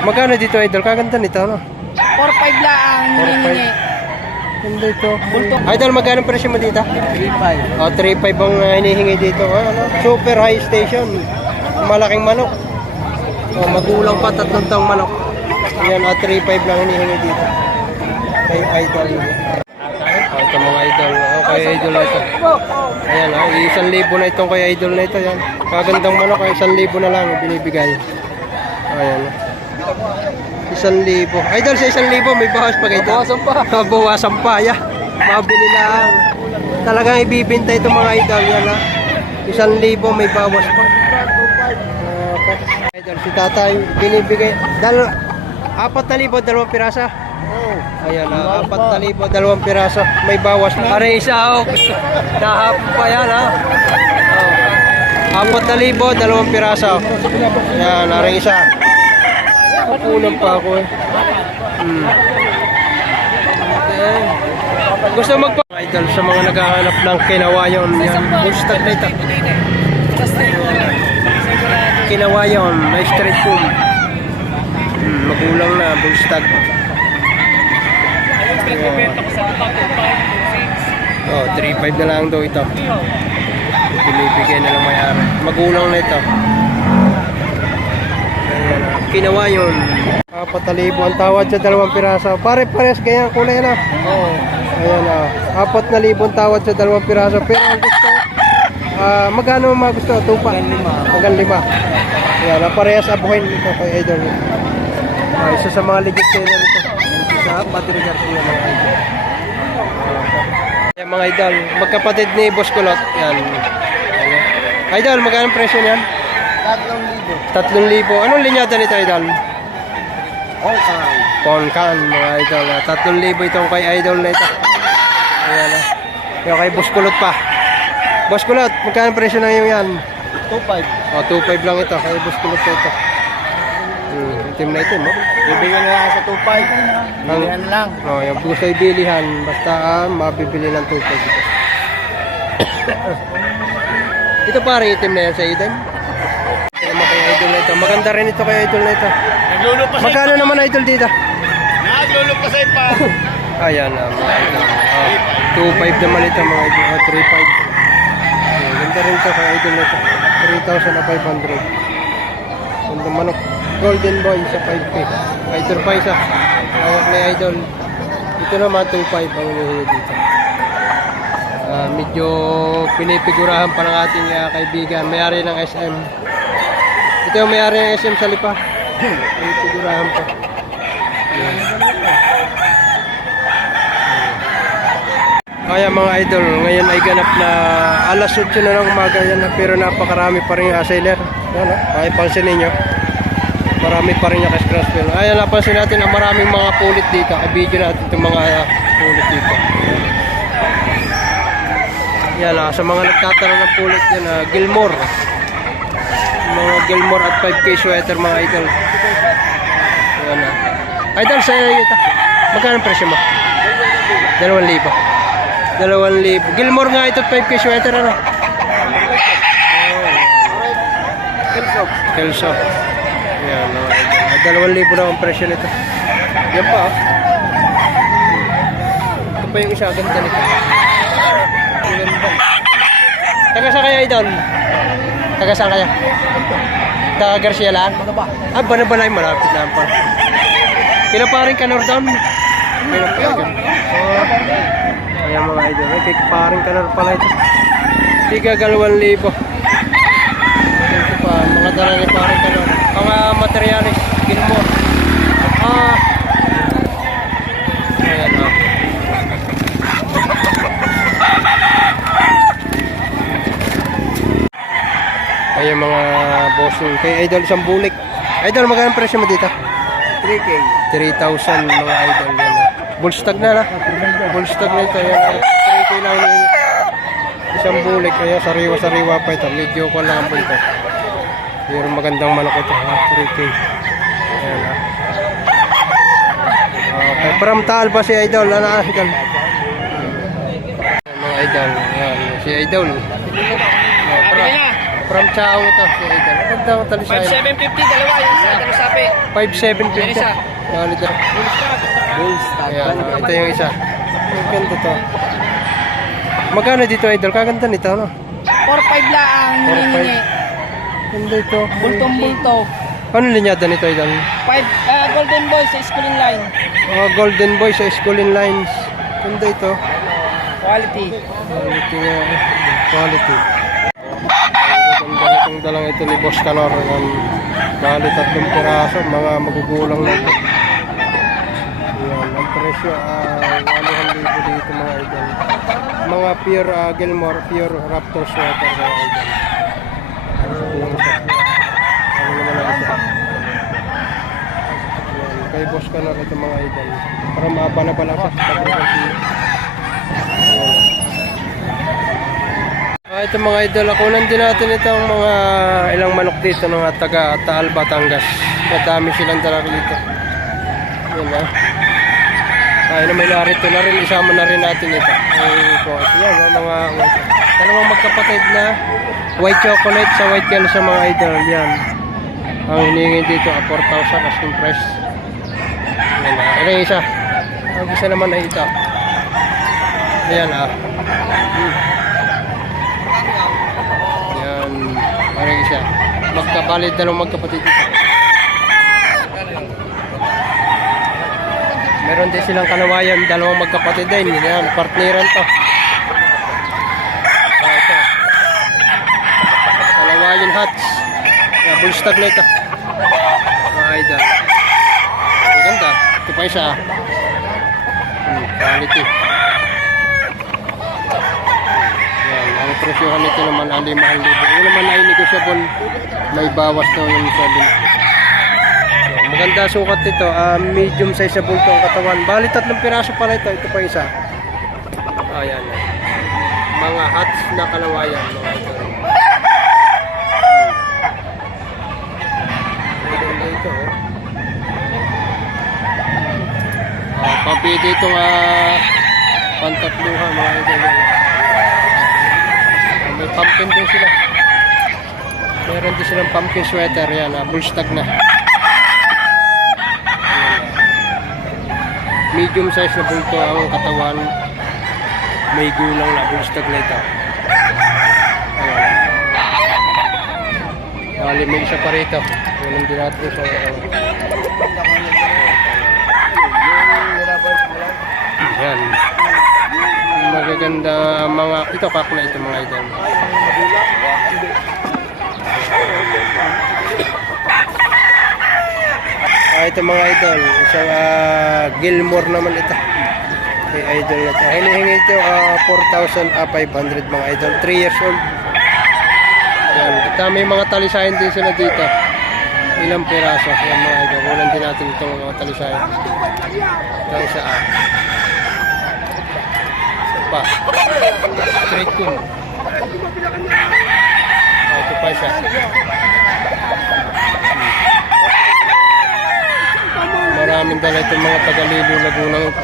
Magkano dito, idol? Kaganda nito, ano? 4-5 lang hinihingi. Ganda ito. Idol, magkano presyo mo dito? 3-5. Oh, 3.5 ang hinihingi dito. Ano? Super high station. Malaking manok. Oh, magulang pa, 3 taong manok. Yan, 3.5 lang hinihingi dito. Kay idol. Oh, ito mga idol. Oh, kay idol na ito. Ayan, 1,000 na itong kay idol na ito. Yan. Kagandang manok, 1,000 na lang binibigay. Ayan. 1,000. Idol, sa 1,000 may bawas pa kayo. Bawasan pa. Bawasan pa, yeah. Mabili lang. Talagang ibibinta itong mga idol. Yan, 1,000 may bawas pa. Okay. Idol, si tatay, binibigay. 4,000, 2 pirasa. Ayan, 4,000, 2 pirasa. May bawas na. Pare isa, nahapon pa yan, ha. 4,000, 2 pirasa. Yan, naring isa. Kukulang pa ako eh. Okay. Gusto magpa-idol sa mga naghahanap ng kinawayon. Yan, bullstag na ito. Kinawayon, may street food. Magulang na, bullstag. Oh, 3.5 na lang daw ito. Binibigay na lang may-ari. Magulang na ito. Kinawayon. 4,000 ang tawad sa 2 piraso. Pare-pares kaya kulay na. Oo. Ayan na. 4,000 ang tawad sa 2 piraso. Pero ang gusto, magkano mga gusto? 2 hanggang 5. Ayan, parehas abuhin ito kay idol. Isa sa mga legit seller ito. Sa Battery Garcia mga idol. Ayan mga idol. Magkapatid ni Boss Kulot. Yan. Idol, magkano presyo niyan? 3,000. Anong linyada nito, idol? Ponkan, mga idol. 3,000 itong kay idol na ito. Ayan na. Yung kay Boss Kulot pa. Boss Kulot, magkano presyo na yung yan? 2-5. O, 2.5 lang ito. Kay Boss Kulot na ito. Itim na itim, Bibigyan na lang sa 2-5. Bilihan lang. O, yung gusto bilihan. Basta mabibili ng 2.5 ito. Ito parang itim na yan sa Eden. Maganda rin ito kay idol na ito. Magkano naman idol dito? Naglulupasay pa. Ayan na mga idol. 2.5 naman ito mga idol. 3.5. Ganda rin ito kay idol na ito. 3,500. Ganda manok. Golden boy sa 5K. Idol pa isa. Hawak na idol. Ito naman 2.5 ang hinihingi dito. Medyo pinipigurahan pa ng ating kaibigan. May-ari ng SM. Ito yung may-ari ng SM sa Lipa. Pinipigurahan pa. Kaya mga idol, ngayon ay ganap na alas 8 na ng umaga yan, pero napakarami pa rin yung seller. Yan, ay pansin ninyo. Marami pa rin yung scratch bill. Ayan, napansin natin na maraming mga pulit dito. I-video natin itong mga pulit dito. Yan, sa mga nagtatanong ng pulit yan, Gilmore. Mga Gilmore at 5K sweater mga idol. Ayan na. Idol, sa'yo ito. Magkano ang presyo mo? 2,000. 2,000. Gilmore nga ito, 5K sweater, ano? Kelso. Ayan, mga idol. 2,000 na ang presyo nito. Yan pa, oh. Ito pa yung isa, ganda nito. Taga saan kaya idol? Taga saan kaya? Taga Garcia lang? Banabanay, malapit na pa. Kila pa rin kanor doon? Ayan mga idol, kay pa rin kanor pala ito. Tiga 2,000. Ito pa, mga dala ni pa rin kanor. Mga materialis, Gilmore. Ayan o. Ayan mga bossing. Kay idol isang bulik. Idol, magkano presyo mo dito? 3K. 3,000 mga idol. Bullstag na. Bullstag na ito. 3K lang yun. Isang bulik. Kaya sariwa-sariwa pa ito. Medyo ko lang ang ito. Pero magandang manok ito. 3K. Ayan ha. Okay. From Taal pa si idol. Ano idol? Mga idol. Ayan. Si idol. From Chao ito si idol. Magandang talisay. 5,750 dalawa yung sa sabi. 5,750. Isa. Valid na. Bulls, Ayan, ito yung isa. Ang ganda to. Magkano dito, idol? Kaganda nito, no? 4-5 lang ang 4-5. hinihingi. Ganda ito. Bultong-bulto. Ano linyada nito, idol? 5 Golden Boy sa schooling line. Golden Boy sa Schooling Lines. Ganda ito. Quality. Quality nga. Quality. Ang ganda nitong dalang ito ni Boss Canor. Bali 3 piraso. Mga magugulang na ito. Ayan. Ang presyo 1,000 dito mga idol. Mga pure Gilmore, pure Raptor sweater mga idol. Yung isa. Ano naman ang isa? Ayan. Kay Boss Canor ito mga idol. Para maaba na pala sa pagkakas. Ito mga idol, kunan din natin itong mga ilang manok dito ng taga Taal, Batangas. Madami silang dala dito. Yan na. Ay na may narito na rin, isama na rin natin ito. Yan, mga dalawang magkapatid na white chocolate sa white yellow sa mga idol. Yan. Ang hinihingi dito 4,000 asking price. Yan na. Ito yung isa. Ang isa naman ay ito. Ayan Yan. Parang isa. Magkapalit dalawang magkapatid dito. Meron din silang kanawayan, dalawang magkapatid din. Yan, partneran to. Ito. Kanawayan hats. Bullstag na ito. Mga idol. Ang ganda. Ito pa isa. Quality. Yan, ang presyohan nito naman 5,000. Yung naman ay negotiable. May bawas to yung sabi. Maganda sukat ito, medium size sa bulto ang katawan. Bali 3 piraso pala ito, ito pa isa. Ayan. Mga hats na kalawayan. Mga ito. Maganda ito. Pabili itong pantatluhan mga ito. May pumpkin din sila. Meron din silang pumpkin sweater. Yan, bullstag na. Medium size na bulto ang katawan. May gulang na bullstag na ito. Ayan. Bali, may isa pa rito. Walang din natin sa yan. Magaganda mga ito kak na ito mga idol. Ito mga idol, isang Gilmore naman ito. Okay, idol na ito. Hinihingi ito 4,500 mga idol. 3 years old. Yan. At may mga talisayan din sila dito. Ilang piraso. Yan mga idol. Kunan din natin itong mga talisayan. Ito isa pa. Straight coon. Ito pa isa. Maraming dala itong mga tagalilo lagunang ito.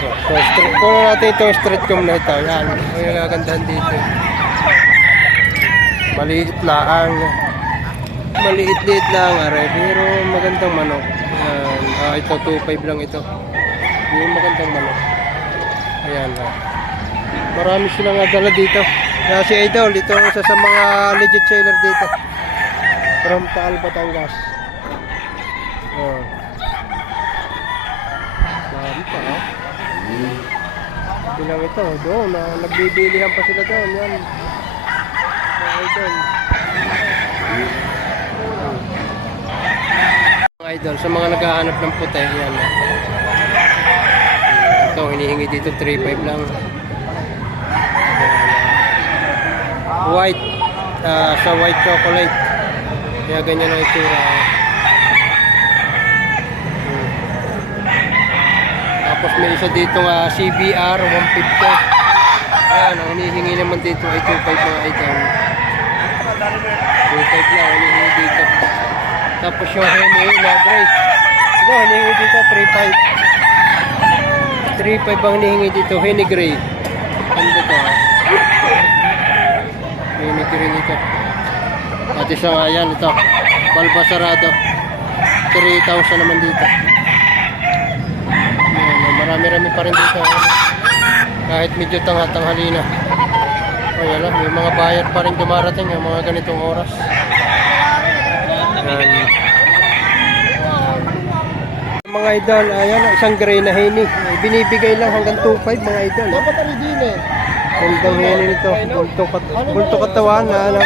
So, straight ko na natin itong straight comb na ito. Yan. Ang gagandahan dito. Maliit lang. Maliit-liit lang. Aray. Pero magandang manok. Yan. Ito 2.5 lang ito. Yung magandang manok. Ayan. Marami silang dala dito. Kaya si Idol, ito isa sa mga legit seller dito. From Taal, Batangas. Marami pa, ha? Bilang ito, doon. Nagbibilihan pa sila doon. Yan. Idol. Idol, sa mga naghahanap ng puti, yan. Ito, hinihingi dito 3.5 lang. White, sa white chocolate. Kaya ganyan ang itsura. Tapos may isa dito CBR 150. Ayan, ang hinihingi naman dito ay 2.5 mga item. 2.5 lang hinihingi dito. Tapos yung Henny na gray. Ito, hinihingi dito 3.5. 3.5 ang hinihingi dito, Henny gray. Ano dito quality rin ito. At isa nga yan, ito. Balbasarado. 3,000 naman dito. Ayan, marami-rami pa rin dito. Kahit medyo tanghali na. Ayan lang, may mga buyer pa rin dumarating ang mga ganitong oras. Ayan. Mga idol, ayan, isang gray na heni. Binibigay lang hanggang 2.5 mga idol. Dapat rin din eh. Gandang heni nito. Bulto katawan na ano.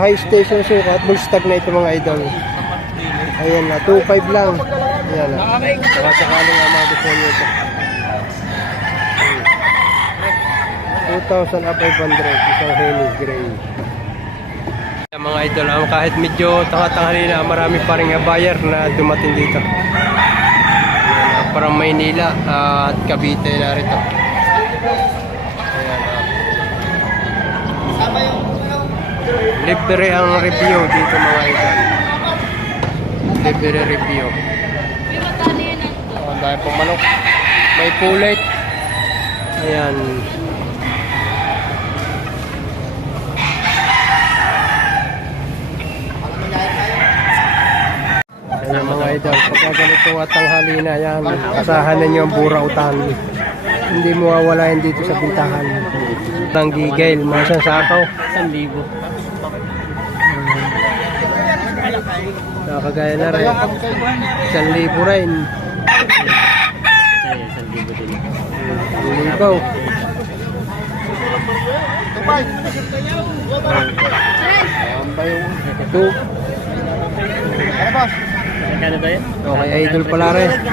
High station sukat. Bull stag na ito mga idol. Ayan na, 2.5 lang. Ayan na. Baka sakaling gusto nyo ito. 2,500. Isang heni gray. Mga idol, kahit medyo tanghali na, marami pa rin buyer na dumating dito. Ayan, parang Maynila at Cavite na rito. Ayan, libre ang review dito mga idol. Libre review. Ang dahil pong manok. May pulit. Ayan. Ayan mga idol, pagka ganito at tanghali na yan, asahan ninyo ang burautan. Hindi mo wawalain dito sa pintahan. Ang gigil, mga isang sakaw. 1,000. Kagaya na rin. 1,000 rin. 1,000. Ito. Ano boss? Magkano ba yun? Okay, idol pala rin. 3.5.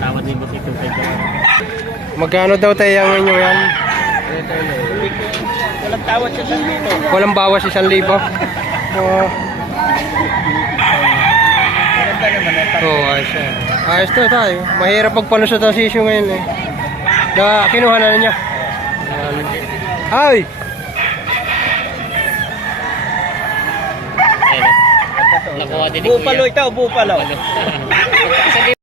Tawad ni Boss ito. Magkano daw tayo ang inyo yan? Walang tawad siya dito. Walang bawas 1,000. Ayos yan. Ayos to tayo. Mahirap pagpalusot ang sisyo ngayon eh. Kinuha na niya. Ay! Bupalo ito, bupalo.